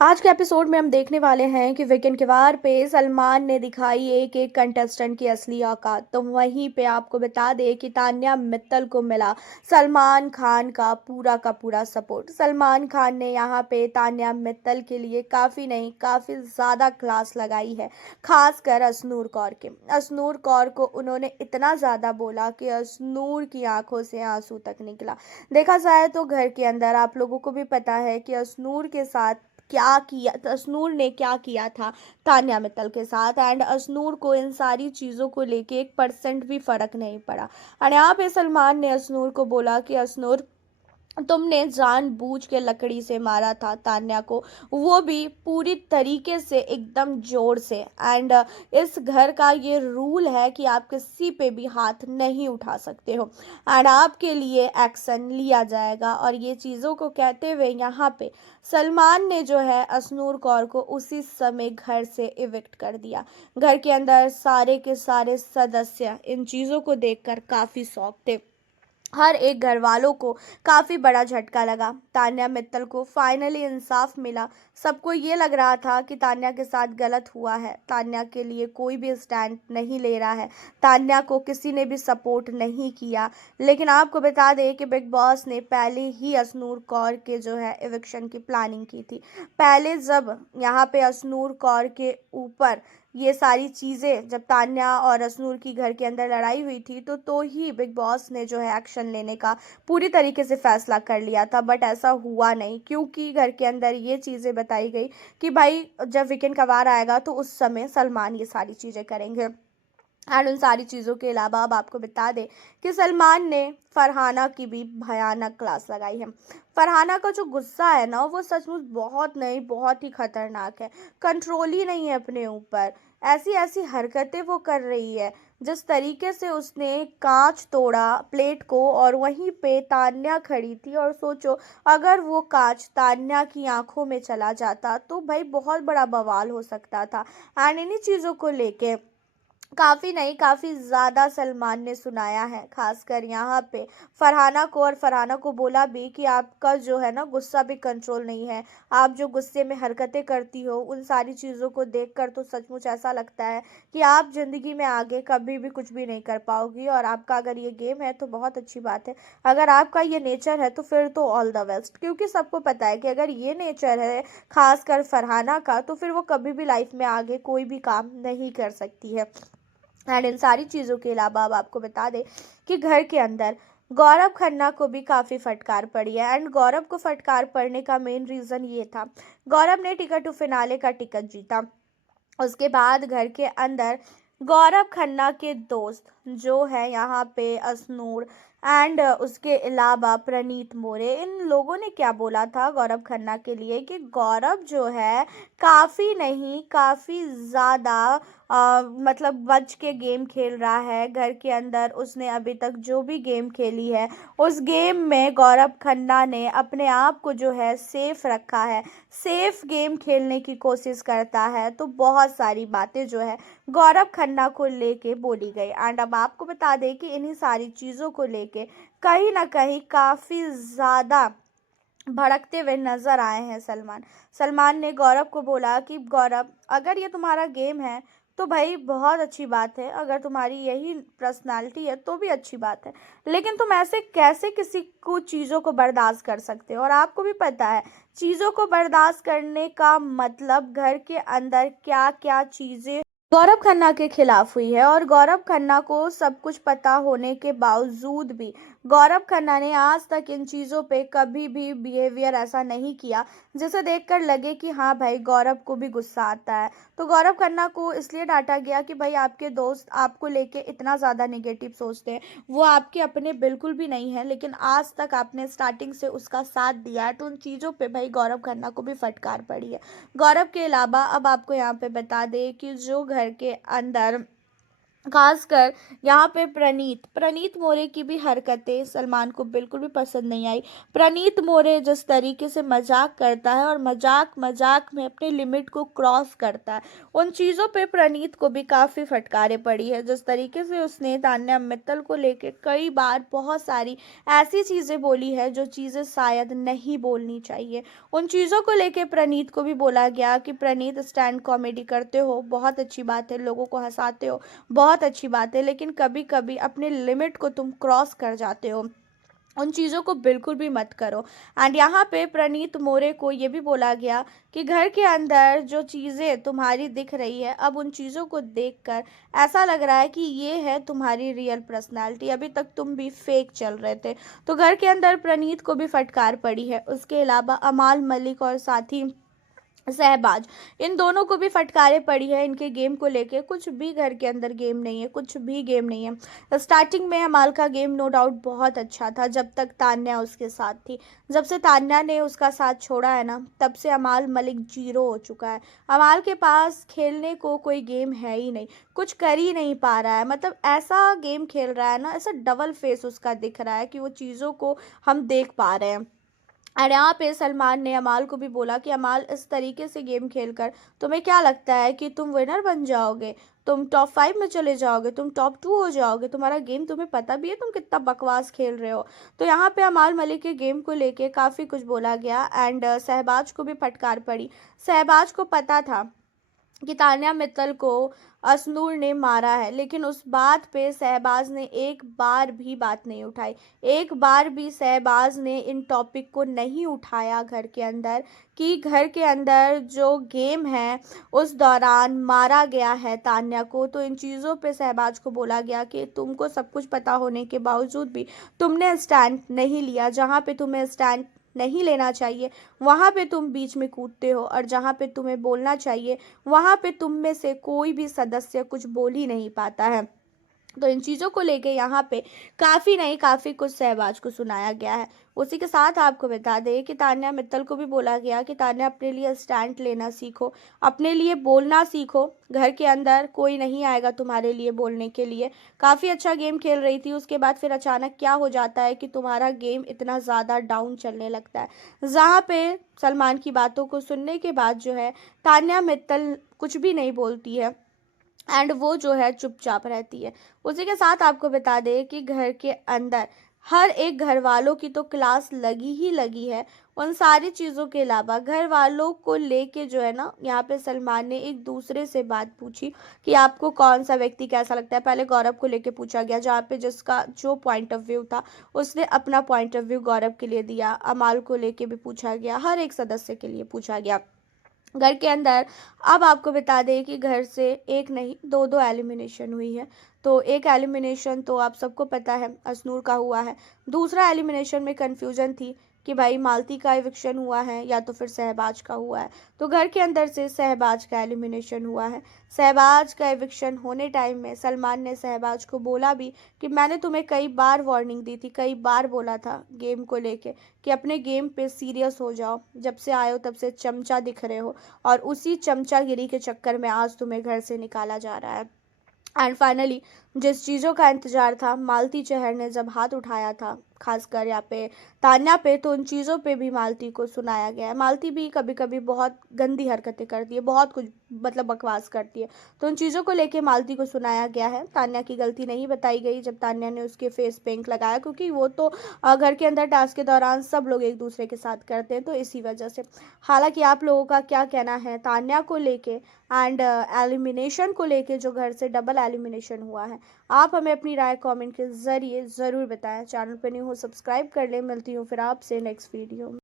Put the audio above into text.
आज के एपिसोड में हम देखने वाले हैं कि वीकेंड के वार पे सलमान ने दिखाई एक एक कंटेस्टेंट की असली औकात। तो वहीं पे आपको बता दें कि तान्या मित्तल को मिला सलमान खान का पूरा सपोर्ट। सलमान खान ने यहाँ पे तान्या मित्तल के लिए काफ़ी नहीं काफ़ी ज़्यादा क्लास लगाई है, खासकर अश्नूर कौर के। अश्नूर कौर को उन्होंने इतना ज़्यादा बोला कि अश्नूर की आंखों से आंसू तक निकला। देखा जाए तो घर के अंदर आप लोगों को भी पता है कि अश्नूर के साथ क्या किया, अश्नूर ने क्या किया था तान्या मित्तल के साथ। एंड अश्नूर को इन सारी चीज़ों को लेके 1% भी फर्क नहीं पड़ा। और यहाँ पे सलमान ने अश्नूर को बोला कि अश्नूर, तुमने जानबूझ के लकड़ी से मारा था तान्या को, वो भी पूरी तरीके से एकदम जोर से। एंड इस घर का ये रूल है कि आप किसी पे भी हाथ नहीं उठा सकते हो एंड आपके लिए एक्शन लिया जाएगा। और ये चीज़ों को कहते हुए यहाँ पे सलमान ने जो है अश्नूर कौर को उसी समय घर से इविक्ट कर दिया। घर के अंदर सारे के सारे सदस्य इन चीज़ों को देखकर काफ़ी शॉक थे। हर एक घर वालों को काफ़ी बड़ा झटका लगा। तान्या मित्तल को फाइनली इंसाफ मिला। सबको ये लग रहा था कि तान्या के साथ गलत हुआ है, तान्या के लिए कोई भी स्टैंड नहीं ले रहा है, तान्या को किसी ने भी सपोर्ट नहीं किया। लेकिन आपको बता दें कि बिग बॉस ने पहले ही अश्नूर कौर के जो है एविक्शन की प्लानिंग की थी। पहले जब यहाँ पे अश्नूर कौर के ऊपर ये सारी चीज़ें, जब तान्या और अश्नूर की घर के अंदर लड़ाई हुई थी तो ही बिग बॉस ने जो है एक्शन लेने का पूरी तरीके से फैसला कर लिया था। बट ऐसा हुआ नहीं, क्योंकि घर के अंदर ये चीज़ें बताई गई कि भाई जब वीकेंड का वार आएगा तो उस समय सलमान ये सारी चीज़ें करेंगे। एंड उन सारी चीज़ों के अलावा अब आपको बता दें कि सलमान ने फरहाना की भी भयानक क्लास लगाई है। फरहाना का जो गुस्सा है ना, वो सचमुच बहुत नहीं बहुत ही खतरनाक है। कंट्रोल ही नहीं है अपने ऊपर। ऐसी ऐसी हरकतें वो कर रही है। जिस तरीके से उसने कांच तोड़ा प्लेट को, और वहीं पे तान्या खड़ी थी, और सोचो अगर वो कांच तान्या की आंखों में चला जाता तो भाई बहुत बड़ा बवाल हो सकता था। एंड इन्हीं चीज़ों को लेके काफ़ी नहीं काफ़ी ज़्यादा सलमान ने सुनाया है, खासकर यहाँ पे फरहाना को। और फरहाना को बोला भी कि आपका जो है ना गुस्सा भी कंट्रोल नहीं है, आप जो गुस्से में हरकतें करती हो उन सारी चीज़ों को देखकर तो सचमुच ऐसा लगता है कि आप ज़िंदगी में आगे कभी भी कुछ भी नहीं कर पाओगी। और आपका अगर ये गेम है तो बहुत अच्छी बात है, अगर आपका ये नेचर है तो फिर तो ऑल द बेस्ट। क्योंकि सबको पता है कि अगर ये नेचर है खासकर फरहाना का, तो फिर वो कभी भी लाइफ में आगे कोई भी काम नहीं कर सकती है। एंड इन सारी चीज़ों के अलावा अब आपको बता दें कि घर के अंदर गौरव खन्ना को भी काफ़ी फटकार पड़ी है। एंड गौरव को फटकार पड़ने का मेन रीज़न ये था, गौरव ने टिकट टू फिनाले का टिकट जीता। उसके बाद घर के अंदर गौरव खन्ना के दोस्त जो है यहाँ पे अश्नूर एंड उसके अलावा प्रणीत मोरे, इन लोगों ने क्या बोला था गौरव खन्ना के लिए कि गौरव जो है काफ़ी नहीं काफ़ी ज़्यादा मतलब बच के गेम खेल रहा है। घर के अंदर उसने अभी तक जो भी गेम खेली है उस गेम में गौरव खन्ना ने अपने आप को जो है सेफ रखा है, सेफ गेम खेलने की कोशिश करता है। तो बहुत सारी बातें जो है गौरव खन्ना को लेके बोली गई। एंड अब आपको बता दें कि इन्हीं सारी चीज़ों को लेके कहीं ना कहीं काफ़ी ज़्यादा भड़कते हुए नजर आए हैं सलमान। सलमान ने गौरव को बोला कि गौरव, अगर ये तुम्हारा गेम है तो भाई बहुत अच्छी बात है, अगर तुम्हारी यही पर्सनालिटी है तो भी अच्छी बात है, लेकिन तुम ऐसे कैसे किसी को चीज़ों को बर्दाश्त कर सकते हो। और आपको भी पता है चीज़ों को बर्दाश्त करने का मतलब घर के अंदर क्या क्या चीज़ें गौरव खन्ना के खिलाफ हुई है। और गौरव खन्ना को सब कुछ पता होने के बावजूद भी गौरव खन्ना ने आज तक इन चीज़ों पे कभी भी बिहेवियर ऐसा नहीं किया जिसे देखकर लगे कि हाँ भाई गौरव को भी गुस्सा आता है। तो गौरव खन्ना को इसलिए डांटा गया कि भाई आपके दोस्त आपको लेके इतना ज़्यादा नेगेटिव सोचते हैं, वो आपके अपने बिल्कुल भी नहीं है, लेकिन आज तक आपने स्टार्टिंग से उसका साथ दिया है। तो उन चीज़ों पे भाई गौरव खन्ना को भी फटकार पड़ी है। गौरव के अलावा अब आपको यहाँ पे बता दें कि जो घर के अंदर खासकर यहाँ पे प्रणीत प्रणीत मोरे की भी हरकतें सलमान को बिल्कुल भी पसंद नहीं आई। प्रणीत मोरे जिस तरीके से मजाक करता है और मजाक मजाक में अपनी लिमिट को क्रॉस करता है, उन चीज़ों पे प्रणीत को भी काफ़ी फटकारे पड़ी है। जिस तरीके से उसने तान्या मित्तल को लेके कई बार बहुत सारी ऐसी चीज़ें बोली है जो चीज़ें शायद नहीं बोलनी चाहिए, उन चीज़ों को लेके प्रणीत को भी बोला गया कि प्रणीत स्टैंड कॉमेडी करते हो, बहुत अच्छी बात है, लोगों को हंसाते हो, बहुत अच्छी बात है, लेकिन कभी कभी अपने लिमिट को तुम क्रॉस कर जाते हो, उन चीज़ों को बिल्कुल भी मत करो। एंड यहाँ पे प्रणीत मोरे को ये भी बोला गया कि घर के अंदर जो चीज़ें तुम्हारी दिख रही है, अब उन चीज़ों को देखकर ऐसा लग रहा है कि ये है तुम्हारी रियल पर्सनालिटी, अभी तक तुम भी फेक चल रहे थे। तो घर के अंदर प्रणीत को भी फटकार पड़ी है। उसके अलावा अमाल मलिक और साथी सहबाज, इन दोनों को भी फटकारे पड़ी है इनके गेम को लेके। कुछ भी घर के अंदर गेम नहीं है, कुछ भी गेम नहीं है। स्टार्टिंग में अमाल का गेम नो डाउट बहुत अच्छा था जब तक तान्या उसके साथ थी। जब से तान्या ने उसका साथ छोड़ा है ना, तब से अमाल मलिक जीरो हो चुका है। अमाल के पास खेलने को कोई गेम है ही नहीं, कुछ कर ही नहीं पा रहा है। मतलब ऐसा गेम खेल रहा है ना, ऐसा डबल फेस उसका दिख रहा है कि वो चीज़ों को हम देख पा रहे हैं। और यहाँ पे सलमान ने अमाल को भी बोला कि अमाल, इस तरीके से गेम खेलकर तुम्हें क्या लगता है कि तुम विनर बन जाओगे, तुम टॉप 5 में चले जाओगे, तुम टॉप 2 हो जाओगे, तुम्हारा गेम तुम्हें पता भी है तुम कितना बकवास खेल रहे हो। तो यहाँ पे अमाल मलिक के गेम को लेके काफ़ी कुछ बोला गया। एंड सहबाज को भी फटकार पड़ी। सहबाज को पता था कि तान्या मित्तल को असनूर ने मारा है, लेकिन उस बात पे शहबाज ने एक बार भी बात नहीं उठाई। एक बार भी शहबाज ने इन टॉपिक को नहीं उठाया घर के अंदर, कि घर के अंदर जो गेम है उस दौरान मारा गया है तान्या को। तो इन चीज़ों पे शहबाज को बोला गया कि तुमको सब कुछ पता होने के बावजूद भी तुमने स्टैंड नहीं लिया। जहाँ पे तुम्हें स्टैंड नहीं लेना चाहिए वहाँ पे तुम बीच में कूदते हो, और जहाँ पे तुम्हें बोलना चाहिए वहाँ पे तुम में से कोई भी सदस्य कुछ बोल ही नहीं पाता है। तो इन चीज़ों को लेके यहाँ पे काफ़ी नहीं काफ़ी कुछ सहवाज को सुनाया गया है। उसी के साथ आपको बता दें कि तान्या मित्तल को भी बोला गया कि तान्या, अपने लिए स्टैंड लेना सीखो, अपने लिए बोलना सीखो। घर के अंदर कोई नहीं आएगा तुम्हारे लिए बोलने के लिए। काफ़ी अच्छा गेम खेल रही थी, उसके बाद फिर अचानक क्या हो जाता है कि तुम्हारा गेम इतना ज़्यादा डाउन चलने लगता है, जहाँ पे सलमान की बातों को सुनने के बाद जो है तान्या मित्तल कुछ भी नहीं बोलती है, एंड वो जो है चुपचाप रहती है। उसी के साथ आपको बता दें कि घर के अंदर हर एक घर वालों की तो क्लास लगी ही लगी है। उन सारी चीज़ों के अलावा घर वालों को लेके जो है ना, यहाँ पे सलमान ने एक दूसरे से बात पूछी कि आपको कौन सा व्यक्ति कैसा लगता है। पहले गौरव को लेके पूछा गया, जहाँ पे जिसका जो पॉइंट ऑफ व्यू था उसने अपना पॉइंट ऑफ व्यू गौरव के लिए दिया। अमाल को लेके भी पूछा गया, हर एक सदस्य के लिए पूछा गया घर के अंदर। अब आपको बता दें कि घर से एक नहीं दो दो एलिमिनेशन हुई है। तो एक एलिमिनेशन तो आप सबको पता है असनूर का हुआ है। दूसरा एलिमिनेशन में कन्फ्यूजन थी कि भाई मालती का एविक्शन हुआ है या तो फिर सहबाज का हुआ है। तो घर के अंदर से सहबाज का एलिमिनेशन हुआ है। सहबाज का एविक्शन होने टाइम में सलमान ने सहबाज को बोला भी कि मैंने तुम्हें कई बार वार्निंग दी थी, कई बार बोला था गेम को लेके कि अपने गेम पे सीरियस हो जाओ। जब से आए हो तब से चमचा दिख रहे हो, और उसी चमचागिरी के चक्कर में आज तुम्हें घर से निकाला जा रहा है। एंड फाइनली जिस चीज़ों का इंतजार था, मालती चहर ने जब हाथ उठाया था खासकर यहाँ पे तान्या पे, तो उन चीज़ों पे भी मालती को सुनाया गया है। मालती भी कभी कभी बहुत गंदी हरकतें करती है, बहुत कुछ मतलब बकवास करती है। तो उन चीज़ों को लेके मालती को सुनाया गया है। तान्या की गलती नहीं बताई गई जब तान्या ने उसके फेस पे इंक लगाया, क्योंकि वो तो घर के अंदर टास्क के दौरान सब लोग एक दूसरे के साथ करते हैं, तो इसी वजह से। हालांकि आप लोगों का क्या कहना है तान्या को लेके एंड एलिमिनेशन को लेके, जो घर से डबल एलिमिनेशन हुआ है? आप हमें अपनी राय कमेंट के ज़रिए ज़रूर बताएं। चैनल पर न्यू हो सब्सक्राइब कर लें। मिलती हूँ फिर आपसे नेक्स्ट वीडियो में।